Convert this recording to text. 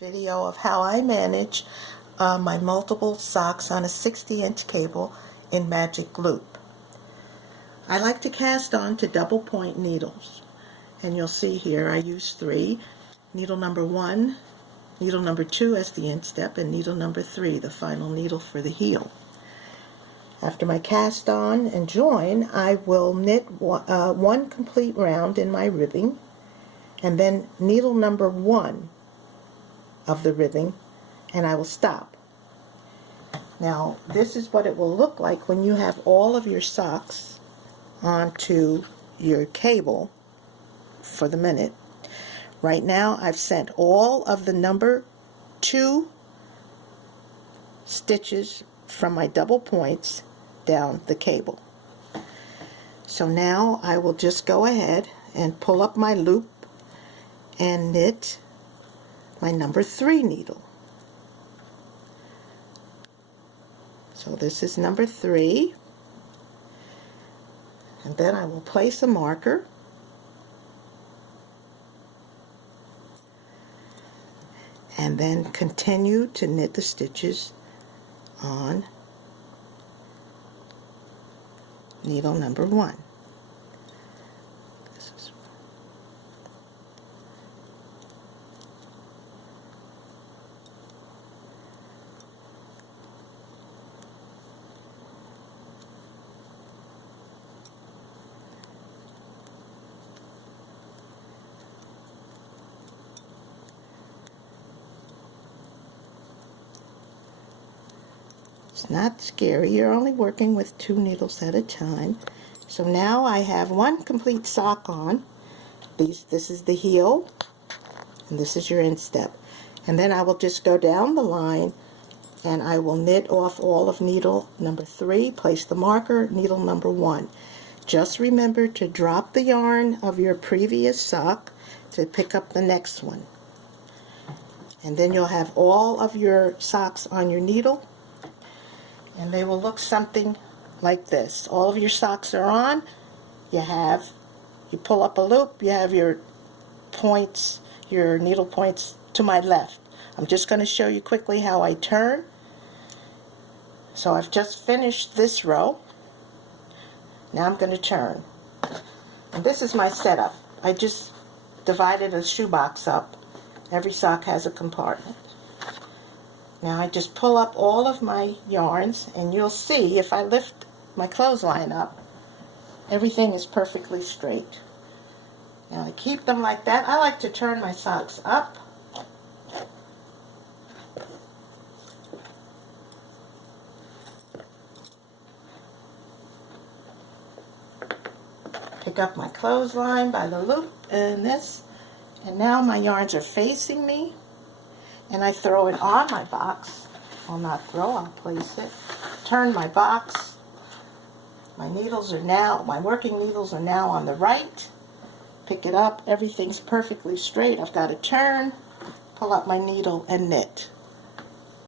Video of how I manage my multiple socks on a 60-inch cable in magic loop. I like to cast on to double point needles, and you'll see here I use 3. Needle number 1, needle number 2 as the instep, and needle number 3, the final needle for the heel. After my cast on and join, I will knit one complete round in my ribbing, and then needle number 1 of the ribbing, and I will stop. Now this is what it will look like when you have all of your socks onto your cable for the minute. Right now I've sent all of the number 2 stitches from my double points down the cable. So now I will just go ahead and pull up my loop and knit my number 3 needle. So this is number 3, and then I will place a marker and then continue to knit the stitches on needle number 1. It's not scary, you're only working with 2 needles at a time. So now I have one complete sock on. This is the heel, and this is your instep. And then I will just go down the line and I will knit off all of needle number 3, place the marker, needle number 1. Just remember to drop the yarn of your previous sock to pick up the next one. And then you'll have all of your socks on your needle, and they will look something like this. All of your socks are on. You pull up a loop, you have your points, your needle points to my left. I'm just going to show you quickly how I turn. So I've just finished this row. Now I'm going to turn. And this is my setup. I just divided a shoebox up. Every sock has a compartment. Now I just pull up all of my yarns, and you'll see if I lift my clothesline up, everything is perfectly straight. Now I keep them like that. I like to turn my socks up. Pick up my clothesline by the loop and this, and now my yarns are facing me. And I throw it on my box. Well, not throw, I'll place it. Turn my box. My working needles are now on the right. Pick it up, everything's perfectly straight. I've got to turn, pull up my needle, and knit.